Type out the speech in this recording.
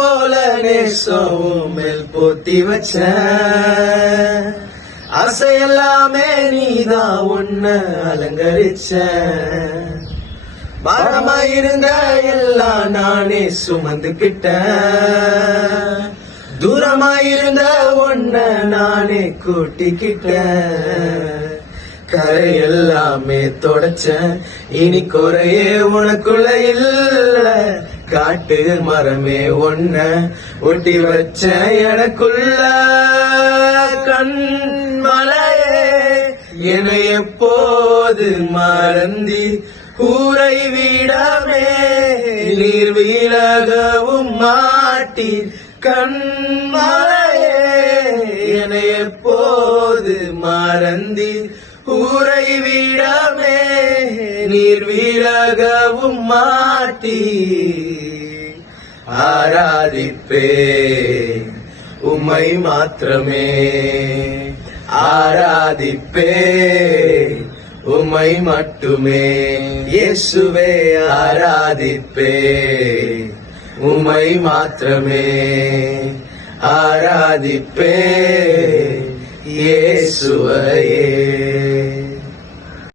போல நேசம் மேல் போத்தி வச்ச ஆசையெல்லாமே நீதான் ஒன்ன அலங்கரிச்ச பாரமாயிருந்த எல்லாம் நானே சுமந்துகிட்ட தூரமாயிருந்த ஒன்ன நானே கூட்டிக்கிட்ட கரை எல்லாமே தொடச்ச இனி குறையே உனக்குள்ள இல்ல காட்டு மரமே ஒன்ன ஒட்டி வச்ச எனக்குள்ள கண்மலையே என எப்போது மறந்தி கூரை வீடமே நீர் விலகவும் மாட்டி கண்மலையே என எப்போது மறந்தி ஊரை வீடமே நீர் விலகவும் மாட்டி ஆராதிப்பே உம்மை மாத்திரமே ஆராதிப்பே உம்மை மட்டுமே இயேசுவே ஆராதிப்பே உம்மை மாத்திரமே ஆராதிப்பே இயேசுவையே